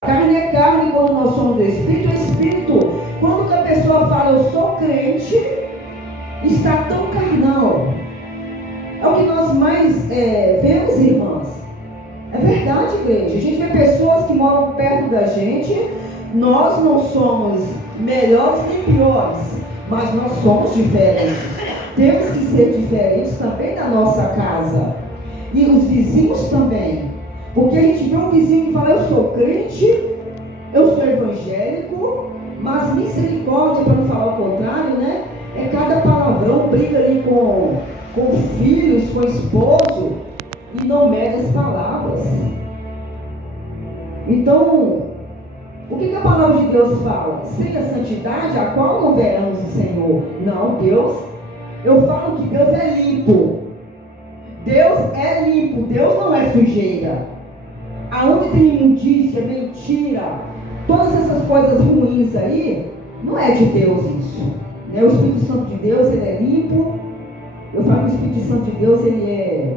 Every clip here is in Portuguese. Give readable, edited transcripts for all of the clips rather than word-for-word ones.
Carne é carne, quando nós somos do Espírito é Espírito. Quando a pessoa fala, eu sou crente, está tão carnal. É o que nós mais vemos, irmãs. É verdade, igreja. A gente vê pessoas que moram perto da gente. Nós não somos melhores nem piores, mas nós somos diferentes. Temos que ser diferentes também na nossa casa. E os vizinhos também. Porque a gente vê um vizinho que fala, eu sou crente, eu sou evangélico, mas misericórdia, para não falar o contrário, né? É cada palavrão, briga ali com filhos, com esposo, e não mede as palavras. Então, o que a palavra de Deus fala? Sem a santidade, a qual não veremos o Senhor. Não, Deus, eu falo que Deus é limpo. Deus é limpo, Deus não é sujeira. Aonde tem imundícia, mentira, todas essas coisas ruins aí, não é de Deus isso. O Espírito Santo de Deus, ele é limpo. Eu falo que o Espírito Santo de Deus, ele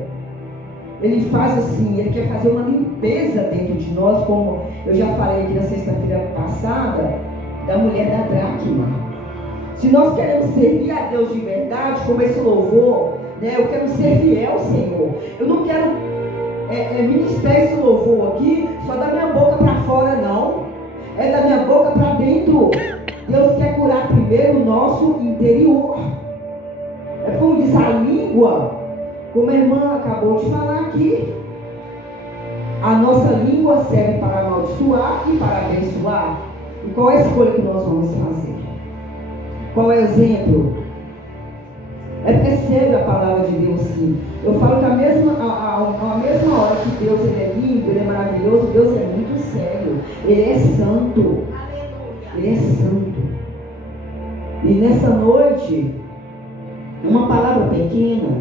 faz assim, ele quer fazer uma limpeza dentro de nós, como eu já falei aqui na sexta-feira passada, da mulher da dracma. Se nós queremos servir a Deus de verdade, como esse louvor, eu quero ser fiel, Senhor. Eu não quero ministrar esse louvor aqui só da minha boca para fora, não. É da minha boca para dentro. Deus quer curar primeiro o nosso interior. É como diz a língua, como a irmã acabou de falar aqui. A nossa língua serve para amaldiçoar e para abençoar. E qual é a escolha que nós vamos fazer? Qual é o exemplo? É sério a palavra de Deus, sim. Eu falo que a mesma hora que Deus ele é limpo, ele é maravilhoso, Deus é muito sério. Ele é santo. Ele é santo. E nessa noite, uma palavra pequena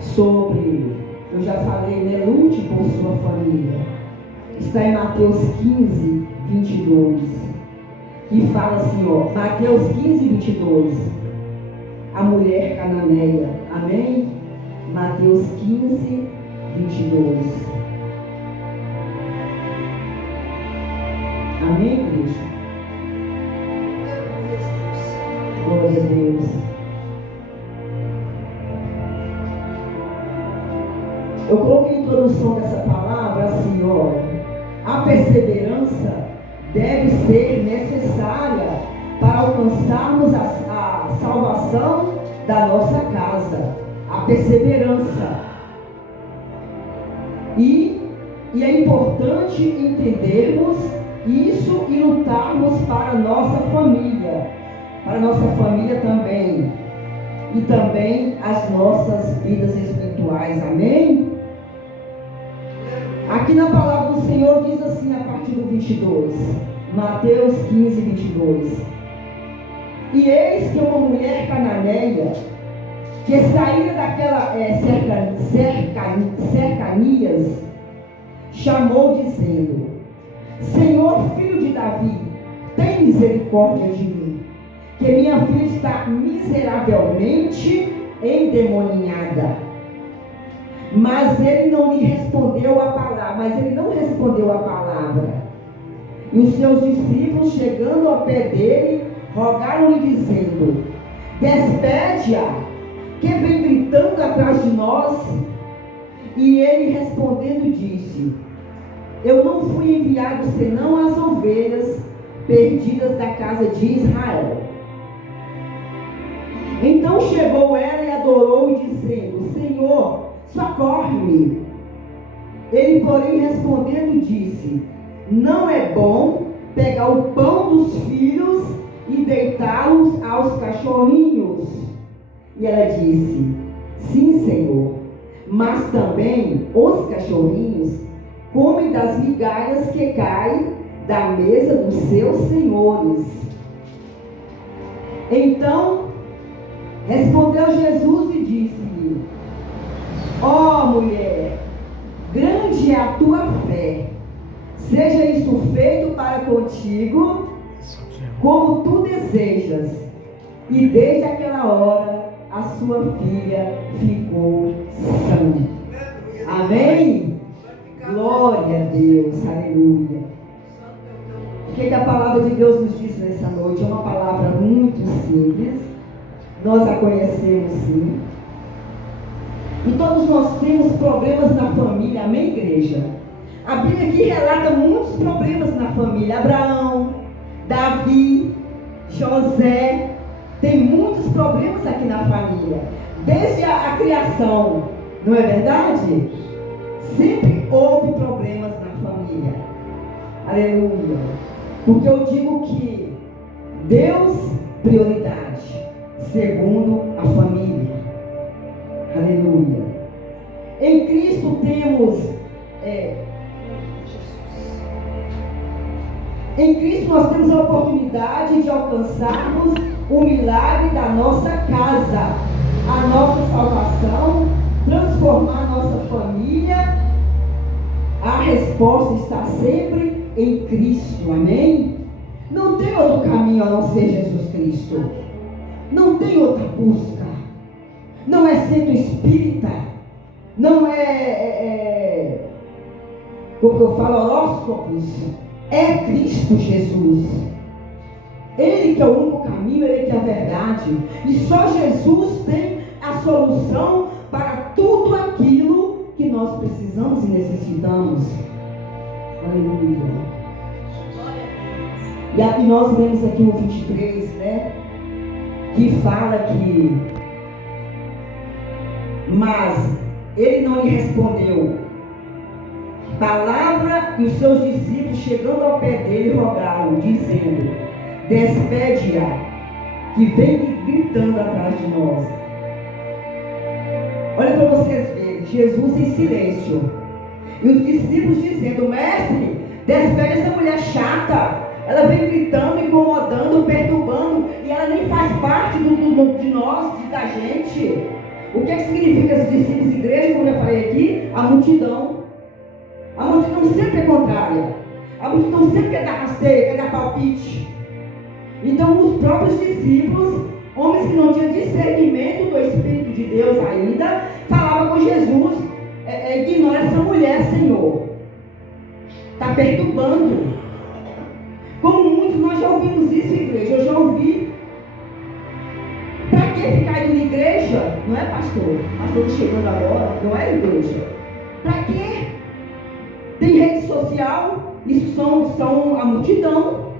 sobre, eu já falei, lute por sua família. Está em Mateus 15, 22. Que fala assim, Mateus 15, 22. A mulher cananeia. Amém? Mateus 15, 22. Amém, igreja? Glória a Deus. Eu coloquei a introdução dessa palavra assim, a perseverança deve ser necessária para alcançarmos a salvação da nossa casa. A perseverança. E é importante entendermos isso e lutarmos para a nossa família. Para a nossa família também. E também as nossas vidas espirituais. Amém? Aqui na palavra do Senhor diz assim a partir do 22, Mateus 15, 22. E eis que uma mulher cananeia, que saíra daquela cercanias, chamou dizendo, Senhor, filho de Davi, tem misericórdia de mim, que minha filha está miseravelmente endemoniada. Mas ele não respondeu a palavra. E os seus discípulos, chegando ao pé dele, rogaram-lhe dizendo, despede-a, que vem gritando atrás de nós. E ele respondendo disse, eu não fui enviado senão as ovelhas perdidas da casa de Israel. Então chegou ela e adorou, dizendo, Senhor, socorre-me. Ele, porém, respondendo, disse, não é bom pegar o pão dos filhos e deitá-los aos cachorrinhos. E ela disse, sim, Senhor, mas também os cachorrinhos comem das migalhas que caem da mesa dos seus senhores. Então respondeu Jesus e disse-lhe, ó mulher, grande é a tua fé, seja isso feito para contigo como tu desejas. E desde aquela hora a sua filha ficou sã. Amém? Glória a Deus, aleluia. O que a palavra de Deus nos diz nessa noite? É uma palavra muito simples. Nós a conhecemos sim. E todos nós temos problemas na família, amém, igreja? A Bíblia aqui relata muitos problemas na família. Abraão, Davi, José, tem muitos problemas aqui na família. Desde a criação, não é verdade? Sempre houve problemas na família. Aleluia. Porque eu digo que Deus, prioridade. Segundo, a família. Aleluia. Em Cristo temos em Cristo nós temos a oportunidade de alcançarmos o milagre da nossa casa, a nossa salvação, transformar a nossa família. A resposta está sempre em Cristo, amém? Não tem outro caminho a não ser Jesus Cristo. Não tem outra busca. Não é centro espírita. Não como eu falo, horóscopos. É Cristo Jesus. Ele que é o único caminho, Ele que é a verdade. E só Jesus tem a solução para tudo aquilo que nós precisamos e necessitamos. Aleluia. E aqui nós lemos aqui no 23, né? Que fala que mas ele não lhe respondeu palavra, e os seus discípulos, chegando ao pé dele, rogaram, dizendo: despede-a, que vem gritando atrás de nós. Olha para vocês verem, Jesus em silêncio, e os discípulos dizendo: mestre, despede essa mulher chata, ela vem gritando, incomodando, perturbando, e ela nem faz parte de nós, da gente. O que significa esses discípulos de igreja, como eu já falei aqui? A multidão. A multidão sempre é contrária. A multidão sempre quer dar rasteio, quer dar palpite. Então os próprios discípulos, homens que não tinham discernimento do Espírito de Deus ainda, falavam com Jesus: ignora essa mulher, Senhor. Está perturbando. Como muitos nós já ouvimos isso, igreja. Eu já ouvi. Para que ficar indo na igreja? Não é, pastor? Pastor está chegando agora. Não é igreja. Para quê? Tem rede social. Isso são a multidão.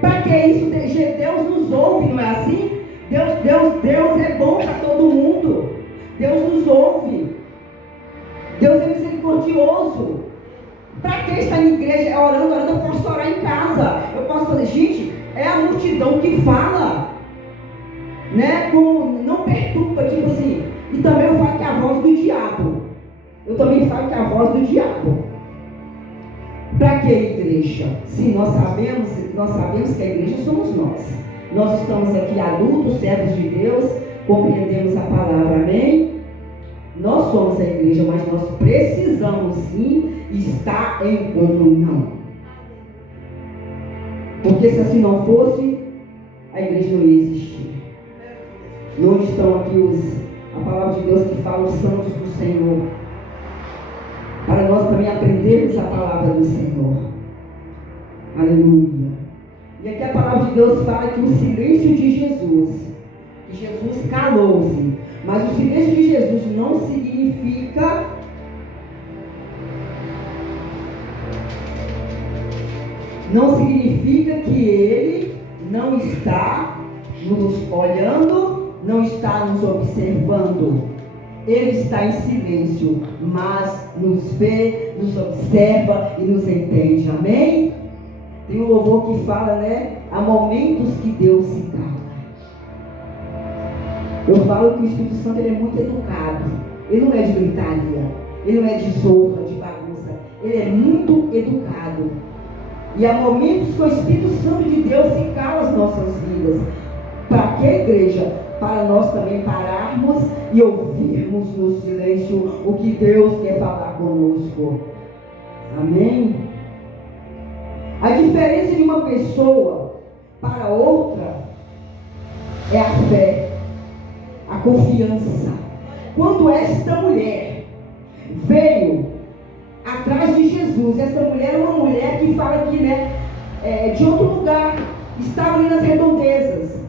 Para que isso? Deus nos ouve, não é assim? Deus é bom para todo mundo. Deus nos ouve. Deus é misericordioso. Para que estar na igreja orando? Eu posso orar em casa. Eu posso fazer. Gente, é a multidão que fala, né? Não perturba, tipo assim. E também eu falo que é a voz do diabo. Eu também falo que é a voz do diabo. Para que igreja? Se nós sabemos que a igreja somos nós. Nós estamos aqui adultos, servos de Deus, compreendemos a palavra, amém? Nós somos a igreja, mas nós precisamos sim estar em comunhão. Porque se assim não fosse, a igreja não ia existir. Onde estão aqui a palavra de Deus que fala os santos do Senhor? Para nós também aprendermos a palavra do Senhor. Aleluia. E aqui a palavra de Deus fala que o silêncio de Jesus, que Jesus calou-se. Mas o silêncio de Jesus não significa que Ele não está nos olhando, não está nos observando. Ele está em silêncio, mas nos vê, nos observa e nos entende. Amém? Tem um louvor que fala, né? Há momentos que Deus se cala. Eu falo que o Espírito Santo ele é muito educado. Ele não é de gritaria. Ele não é de zorra, de bagunça. Ele é muito educado. E há momentos que o Espírito Santo de Deus se cala as nossas vidas. Para que, igreja? Para nós também pararmos e ouvirmos no silêncio o que Deus quer falar conosco. Amém? A diferença de uma pessoa para outra é a fé, a confiança. Quando esta mulher veio atrás de Jesus. Essa mulher é uma mulher que fala aqui, né, de outro lugar, estava ali nas redondezas.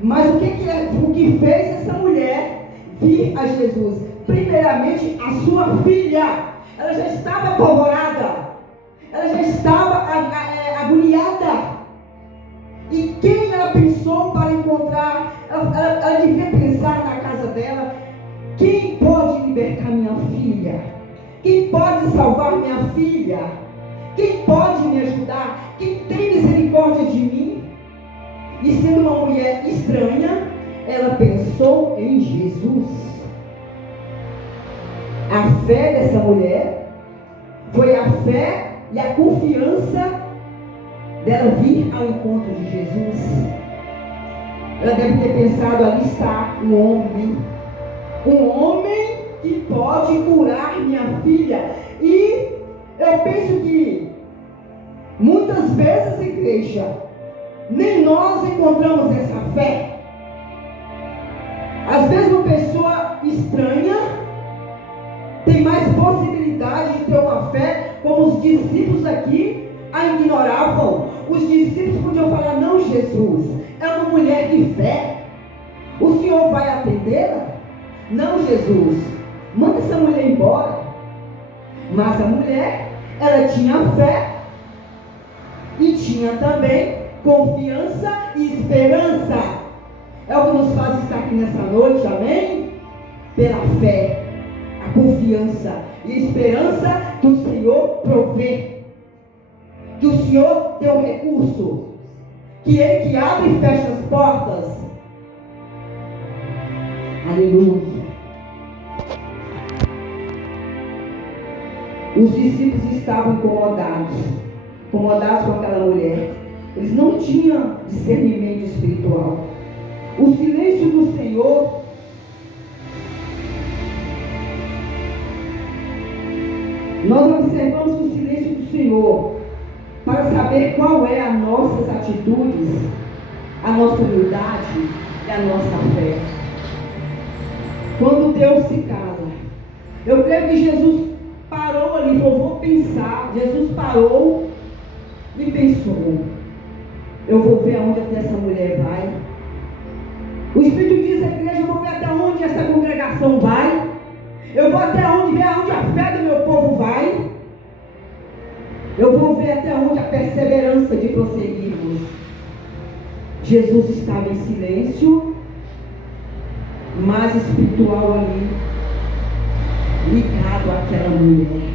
Mas o que fez essa mulher vir a Jesus? Primeiramente, a sua filha. Ela já estava apavorada, ela já estava agoniada. E quem ela pensou para encontrar? Ela devia pensar na casa dela: quem pode libertar minha filha? Quem pode salvar minha filha? Quem pode me ajudar? Quem tem misericórdia de mim? E sendo uma mulher estranha, ela pensou em Jesus. A fé dessa mulher foi a fé e a confiança dela vir ao encontro de Jesus. Ela deve ter pensado: ali está um homem que pode curar minha filha. E eu penso que muitas vezes, igreja, nem nós encontramos essa fé. Às vezes uma pessoa estranha tem mais possibilidade de ter uma fé, como os discípulos aqui a ignoravam. Os discípulos podiam falar: não, Jesus, é uma mulher de fé, o Senhor vai atendê-la? Não, Jesus, manda essa mulher embora. Mas a mulher, ela tinha fé e tinha também confiança e esperança. É o que nos faz estar aqui nessa noite, amém? Pela fé, a confiança e a esperança que o Senhor provê, que o Senhor tem um recurso, que Ele que abre e fecha as portas. Aleluia. Os discípulos estavam incomodados com aquela mulher. Eles não tinham discernimento espiritual. O silêncio do Senhor nós observamos o silêncio do Senhor para saber qual é as nossas atitudes, a nossa humildade e a nossa fé. Quando Deus se cala, eu creio que Jesus parou ali e falou: vou pensar. Jesus parou e pensou: eu vou ver aonde até essa mulher vai. O Espírito diz à igreja: eu vou ver até onde essa congregação vai. Eu vou até onde ver aonde a fé do meu povo vai. Eu vou ver até onde a perseverança de prosseguirmos. Jesus estava em silêncio, mas espiritual ali, ligado àquela mulher.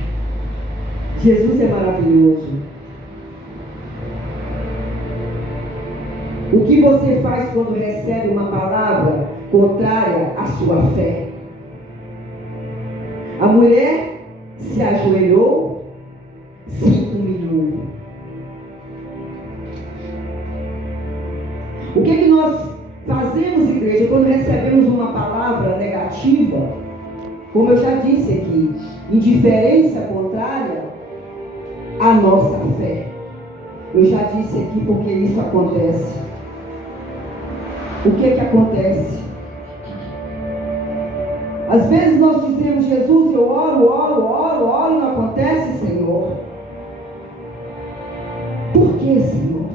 Jesus é maravilhoso. O que você faz quando recebe uma palavra contrária à sua fé? A mulher se ajoelhou, se humilhou. O que nós fazemos, igreja, quando recebemos uma palavra negativa? Como eu já disse aqui, indiferença contrária à nossa fé. Eu já disse aqui porque isso acontece. O que acontece? Às vezes nós dizemos: Jesus, eu oro, e não acontece, Senhor. Por que, Senhor?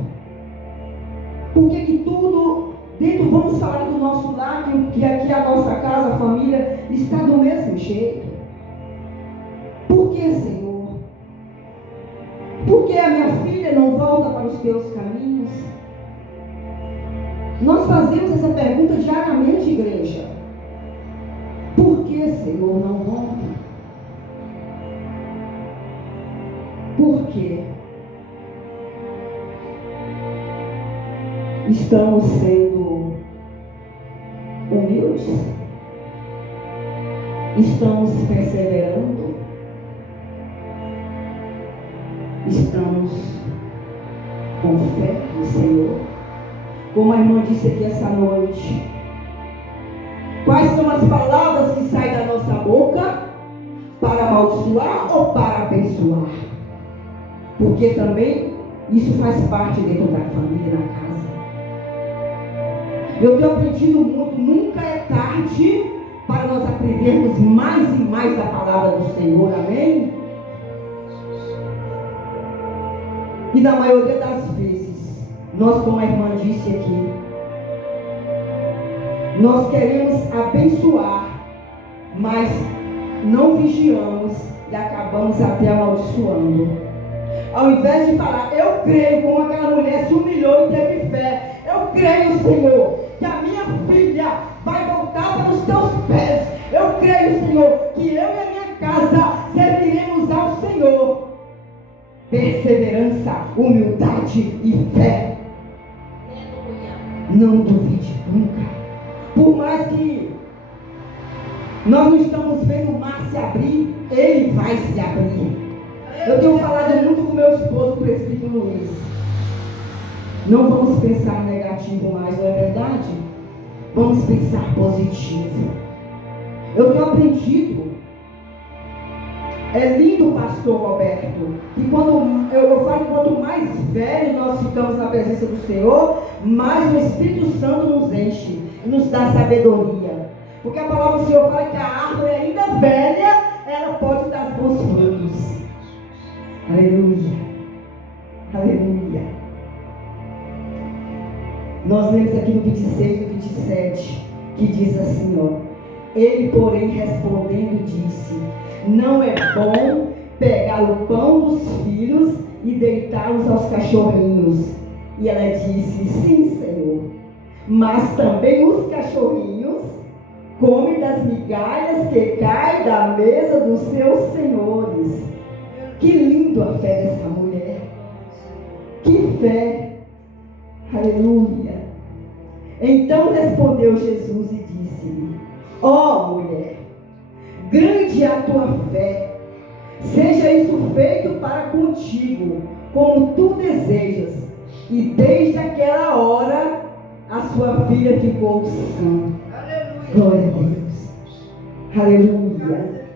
Por que tudo dentro, vamos falar do nosso lar, que aqui a nossa casa, a família, está do mesmo jeito? Por que, Senhor? Por que a minha filha não volta para os teus caminhos? Nós fazemos essa pergunta diariamente, igreja. Por que, Senhor, não volta? Por quê? Estamos sendo humildes? Estamos perseverando? Estamos com fé no Senhor? Como a irmã disse aqui essa noite, quais são as palavras que saem da nossa boca? Para amaldiçoar ou para abençoar? Porque também isso faz parte dentro da família, da casa. Eu tenho aprendido muito: nunca é tarde para nós aprendermos mais e mais da palavra do Senhor, amém? E na maioria das vezes, nós, como a irmã disse aqui, nós queremos abençoar, mas não vigiamos e acabamos até amaldiçoando. Ao invés de falar, eu creio, como aquela mulher se humilhou e teve fé, eu creio, Senhor, que a minha filha vai voltar para os teus pés. Eu creio, Senhor, que eu e a minha casa serviremos ao Senhor. Perseverança, humildade e fé. Não duvide nunca. Por mais que nós não estamos vendo o mar se abrir, ele vai se abrir. Eu tenho falado muito com meu esposo, o presbítero Luiz. Não vamos pensar negativo mais, não é verdade? Vamos pensar positivo. Eu tenho aprendido. É lindo, pastor Roberto, que quando eu falo que quanto mais velhos nós ficamos na presença do Senhor, mais o Espírito Santo nos enche e nos dá sabedoria. Porque a palavra do Senhor fala que a árvore ainda velha, ela pode dar bons frutos. Aleluia. Aleluia. Nós lemos aqui no 26 e 27, que diz assim, ó. Ele, porém, respondendo, disse: não é bom pegar o pão dos filhos e deitá-los aos cachorrinhos. E ela disse: sim, Senhor. Mas também os cachorrinhos comem das migalhas que caem da mesa dos seus senhores. Que lindo a fé dessa mulher. Que fé. Aleluia. Então respondeu Jesus e disse-lhe: ó mulher, grande é a tua fé, seja isso feito para contigo, como tu desejas. E desde aquela hora, a sua filha ficou sã. Glória a Deus. Aleluia.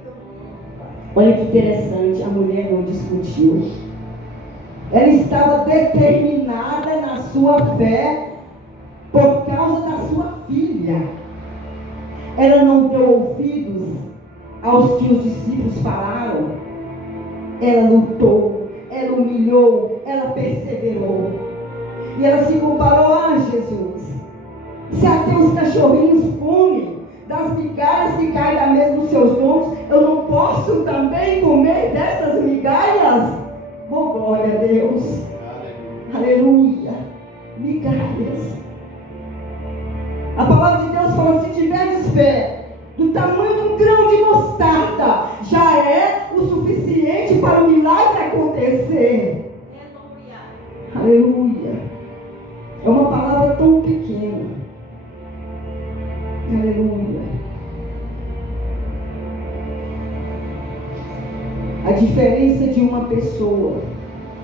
Olha que interessante, a mulher não discutiu. Ela estava determinada na sua fé por causa da sua filha. Ela não deu ouvidos aos que os discípulos falaram. Ela lutou, ela humilhou, ela perseverou. E ela se comparou: ah, Jesus, se até os cachorrinhos comem das migalhas que caem da mesa dos seus donos, eu não posso também comer dessas migalhas? Oh, glória a Deus. Aleluia. Migalhas. A palavra de Deus fala: se tiveres fé do tamanho de um grão de mostarda, já é o suficiente para o milagre acontecer. Aleluia. É uma palavra tão pequena. Aleluia. A diferença de uma pessoa,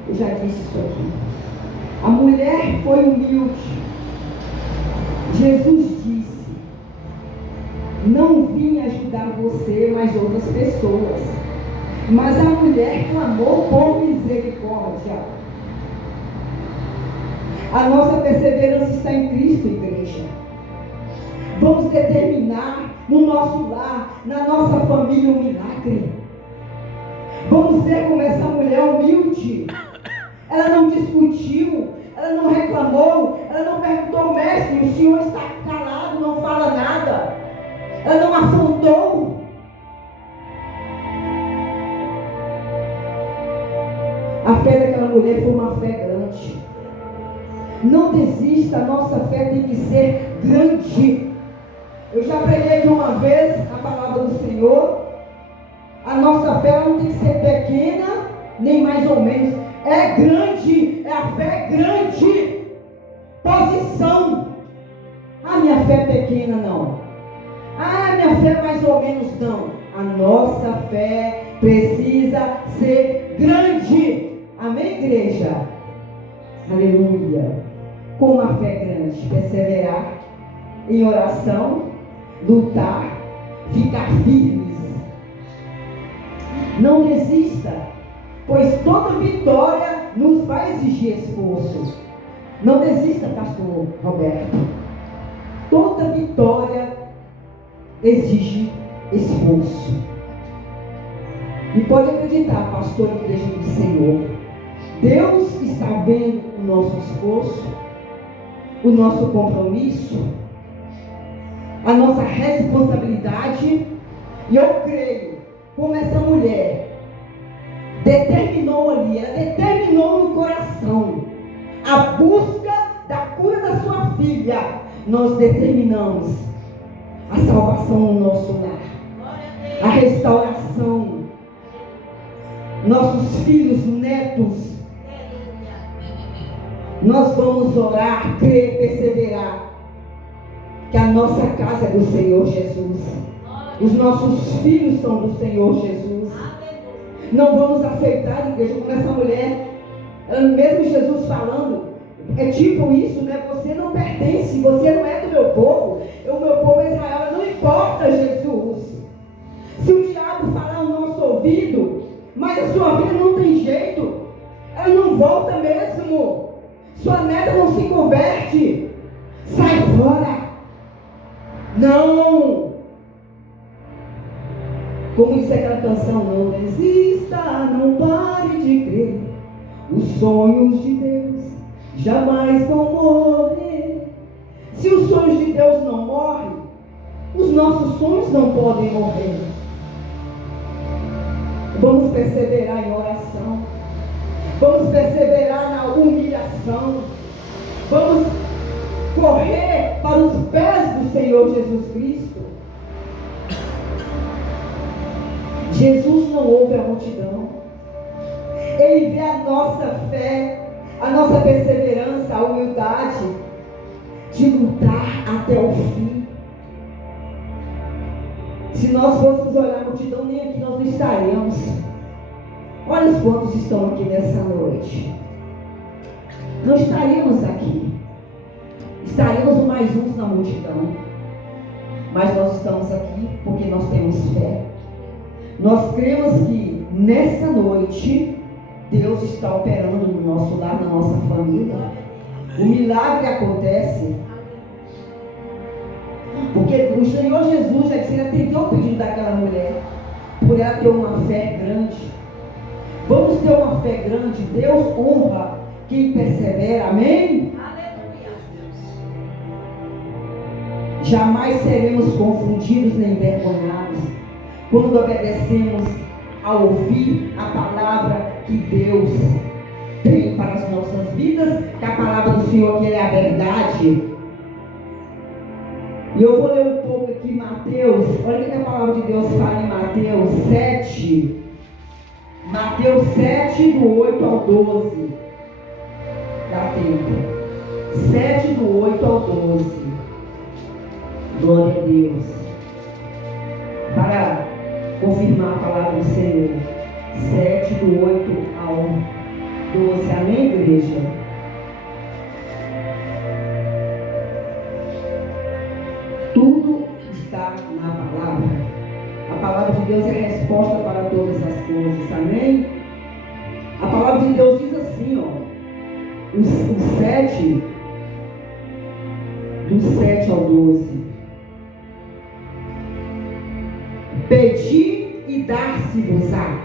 eu já disse isso aqui. A mulher foi humilde. Jesus disse: não vim ajudar você, mas outras pessoas. Mas a mulher clamou por misericórdia. A nossa perseverança está em Cristo, igreja. Vamos determinar no nosso lar, na nossa família, um milagre. Vamos ser como essa mulher humilde. Ela não discutiu, ela não reclamou, ela não perguntou: mestre, o senhor está calado, não fala nada. Ela não afrontou. A fé daquela mulher foi uma fé grande. Não desista, a nossa fé tem que ser grande. Eu já preguei de uma vez a palavra do Senhor. A nossa fé não tem que ser pequena, nem mais ou menos. É grande, é a fé grande. Posição. Ah, minha fé é pequena, não. Ah, minha fé é mais ou menos, não. A nossa fé precisa ser grande. Amém, igreja? Aleluia. Com uma fé grande, perseverar em oração, lutar, ficar firmes. Não desista, pois toda vitória nos vai exigir esforço. Não desista, pastor Roberto. Toda vitória exige esforço. E pode acreditar, pastor e igreja do Senhor, Deus está vendo o nosso esforço, o nosso compromisso, a nossa responsabilidade. E eu creio, como essa mulher determinou ali, ela determinou no coração a busca da cura da sua filha, nós determinamos a salvação no nosso lar, a restauração, nossos filhos, netos. Nós vamos orar, crer, perseverar, que a nossa casa é do Senhor Jesus, os nossos filhos são do Senhor Jesus. Não vamos aceitar, igreja, como essa mulher, mesmo Jesus falando, é tipo isso, né? Você não pertence, você não é do meu povo, o meu povo é Israel. Não importa, Jesus, se o diabo falar no nosso ouvido, mas a sua vida não tem jeito, ela não volta mesmo, sua neta não se converte, sai fora. Não, como diz aquela canção, não desista, não pare de crer, os sonhos de Deus jamais vão morrer. Se os sonhos de Deus não morrem, os nossos sonhos não podem morrer. Vamos perseverar em oração, vamos perseverar na humilhação, vamos correr para os pés do Senhor Jesus Cristo. Jesus não ouve a multidão, Ele vê a nossa fé, a nossa perseverança, a humildade de lutar até o fim. Se nós fôssemos olhar a multidão, nem aqui nós não estaríamos. Olha os quantos estão aqui nessa noite. Não estaríamos aqui. Estaríamos mais uns na multidão. Mas nós estamos aqui porque nós temos fé. Nós cremos que nessa noite Deus está operando no nosso lar, na nossa família. O milagre acontece. Porque o Senhor Jesus já disse, ele atendeu o pedido daquela mulher, por ela ter uma fé grande. Vamos ter uma fé grande. Deus honra quem persevera, amém? Aleluia. Jamais seremos confundidos nem envergonhados quando obedecemos a ouvir a palavra que Deus tem para as nossas vidas, que a palavra do Senhor, que é a verdade. E eu vou ler um pouco aqui Mateus. Olha o que a palavra de Deus fala em Mateus 7. Mateus 7, do 8 ao 12. Dá tempo. 7, do 8 ao 12. Glória a Deus. Para confirmar a palavra do Senhor. 7, do 8 ao 12. Amém, igreja? Tudo está na palavra. A palavra de Deus é a resposta para todas as coisas. Amém? A palavra de Deus diz assim, ó. O 7, do 7 ao 12. Pedi e dar-se-vos-á.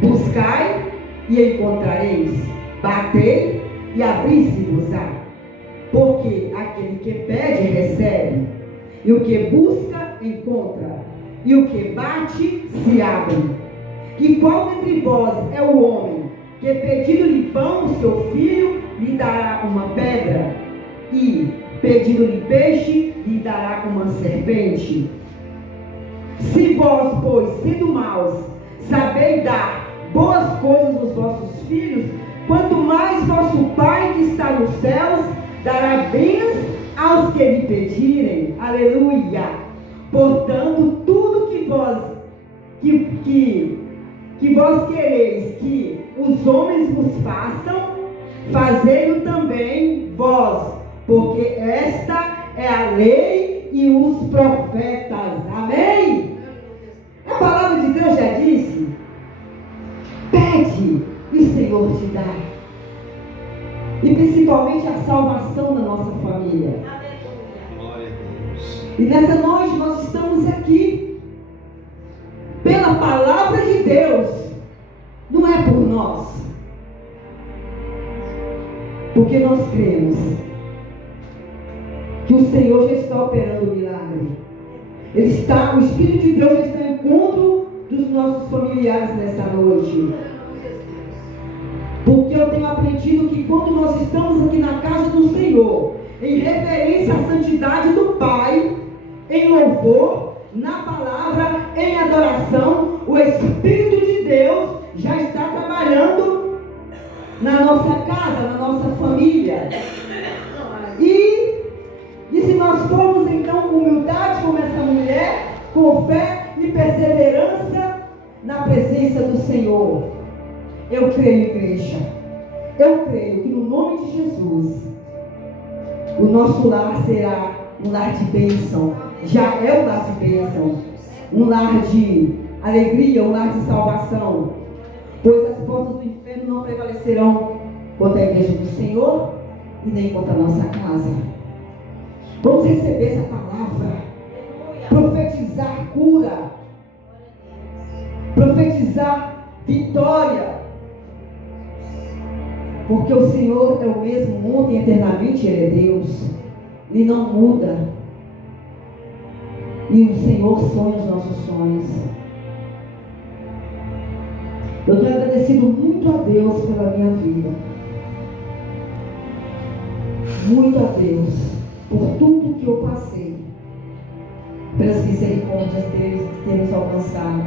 Buscai e encontrareis. Batei e abri-se-vos-á. Porque aquele que pede, recebe. E o que busca, encontra. E o que bate, se abre. E qual dentre vós é o homem que, pedindo-lhe pão, o seu filho, lhe dará uma pedra? E, pedindo-lhe peixe, lhe dará uma serpente? Se vós, pois, sendo maus, sabeis dar boas coisas aos vossos filhos, quanto mais vosso Pai que está nos céus dará bens aos que lhe pedirem. Aleluia. Portanto, tudo que vós quereis que os homens vos façam, fazei-o também vós, porque esta é a lei e os profetas. Amém? A palavra de Deus já disse: pede e o Senhor te dá. E principalmente a salvação da nossa família. Glória a Deus. E nessa noite nós estamos aqui pela palavra de Deus, não é por nós, porque nós cremos que o Senhor já está operando o milagre. O Espírito de Deus já está em encontro dos nossos familiares nessa noite. Porque eu tenho aprendido que quando nós estamos aqui na casa do Senhor, em reverência à santidade do Pai, em louvor, na palavra, em adoração, o Espírito de Deus já está trabalhando na nossa casa, na nossa família. E se nós formos então com humildade como essa mulher, com fé e perseverança na presença do Senhor, eu creio, igreja, eu creio que no nome de Jesus, o nosso lar será um lar de bênção. Já é um lar de bênção, um lar de alegria, um lar de salvação, pois as portas do inferno não prevalecerão contra a igreja do Senhor e nem contra a nossa casa. Vamos receber essa palavra, profetizar cura, profetizar vitória, porque o Senhor é o mesmo ontem, eternamente. Ele é Deus, Ele não muda, e o Senhor sonha os nossos sonhos. Eu tenho agradecido muito a Deus pela minha vida, muito a Deus por tudo que eu passei, pelas misericórdias deles que tem nos alcançado.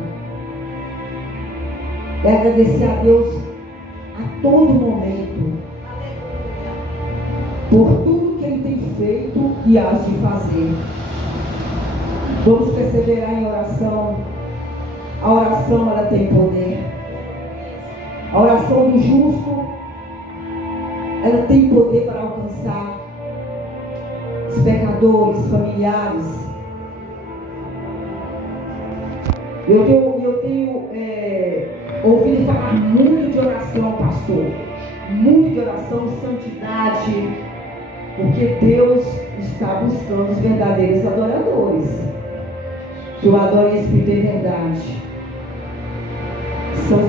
É agradecer a Deus a todo momento por tudo que Ele tem feito e há de fazer. Vamos perseverar em oração. A oração, ela tem poder. A oração do justo, ela tem poder para alcançar os pecadores, familiares. Eu tenho ouvido falar muito de oração, pastor. Muito de oração, santidade. Porque Deus está buscando os verdadeiros adoradores. Que o adorem em espírito e verdade.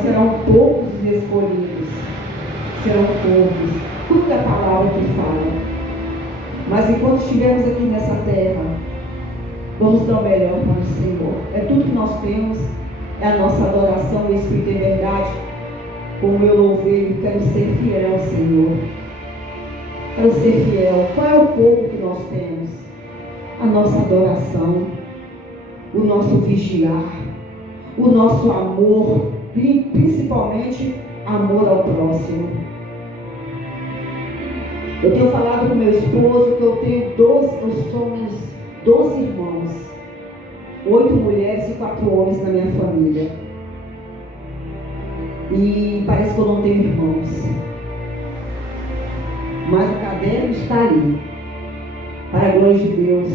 Serão poucos os escolhidos. Serão poucos. Tudo que a palavra que fala. Mas enquanto estivermos aqui nessa terra, vamos dar o melhor para o Senhor. É tudo que nós temos. É a nossa adoração em espírito e verdade. Como eu louvei, quero ser fiel ao Senhor. Quero ser fiel. Qual é o pouco que nós temos? A nossa adoração, o nosso vigiar, o nosso amor, principalmente amor ao próximo. Eu tenho falado com meu esposo que nós somos 12 irmãos, 8 mulheres e 4 homens na minha família. E parece que eu não tenho irmãos. Mas o caderno está ali, para a glória de Deus,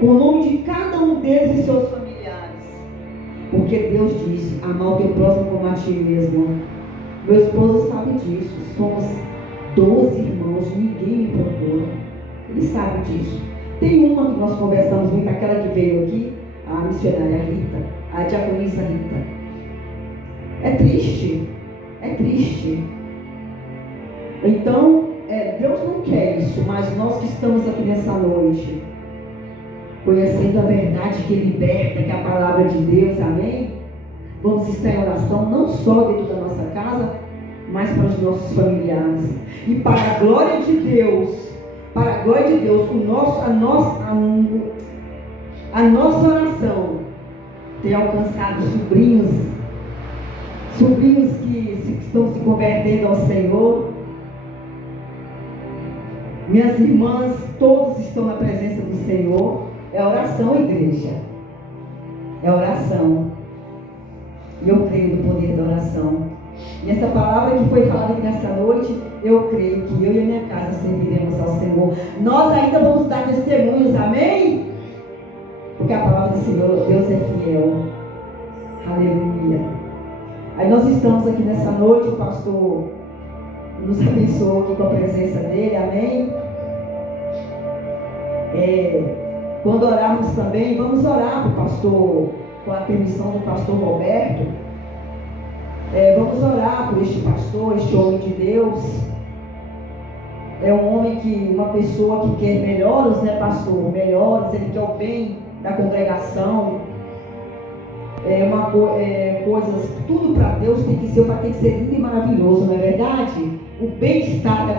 com o nome de cada um deles e seus familiares. Porque Deus disse: amar o teu próximo como a ti mesmo. Meu esposo sabe disso. Somos 12 irmãos, ninguém me procura. Ele sabe disso. Tem uma que nós conversamos muito, aquela que veio aqui, a missionária Rita, a diaconisa Rita. É triste, é triste. Então, Deus não quer isso, mas nós que estamos aqui nessa noite, conhecendo a verdade que liberta, que é a palavra de Deus, amém? Vamos estar em oração, não só dentro da nossa casa, mas para os nossos familiares. E para a glória de Deus, a nossa oração tem alcançado sobrinhos que estão se convertendo ao Senhor. Minhas irmãs, todos estão na presença do Senhor. É oração, igreja. É oração. E eu creio no poder da oração. E essa palavra que foi falada aqui nessa noite, eu creio que eu e a minha casa serviremos ao Senhor. Nós ainda vamos dar testemunhos, amém? Porque a palavra do Senhor, Deus é fiel. Aleluia. Aí nós estamos aqui nessa noite, o pastor nos abençoou aqui com a presença dele, amém? Quando orarmos também, vamos orar para o pastor, com a permissão do pastor Roberto. Vamos orar por este pastor, este homem de Deus. É um homem uma pessoa que quer melhores, né, pastor? Melhores, ele quer o bem da congregação. Coisas, tudo para Deus vai ter que ser lindo e maravilhoso, não é verdade? O bem-estar da